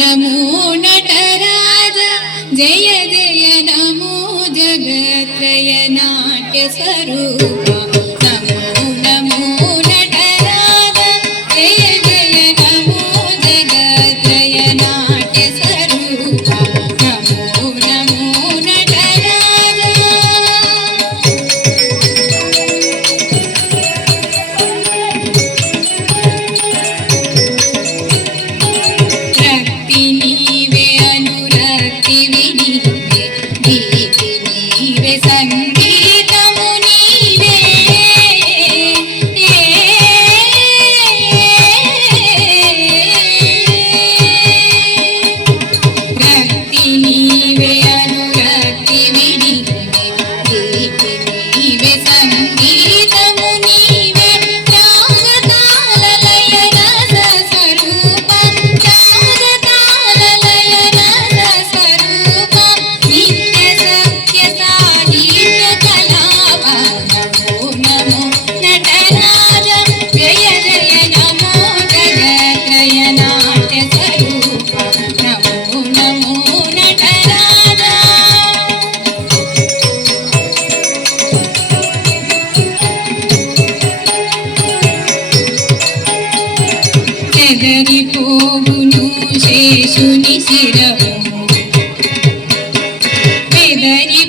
नमो नटराज जय जय नमो जगत्रय नाट्य स्वरूप नमो नमो नटराज जय जय नमो जगत्रय नाट्य स्वरूप नमो नमो नटराज रक्ति नीवे अनुरक्ति विनीवे गीति नीवे संगीतमु नीवे रक्ति नीवे अनुरक्ति विनीवे गीति नीवे संगीतमु नीवे राग ताल लय रस स्वरूप राग ताल लय रस स्वरूप नित्य सत्य साहित्य कलाप नमो नमो नटराज जय जय नमो जगत्रय नाट्य स्वरूप नमो नमो नटराज చెదరిపోవును శేషుని శిరము బెదరి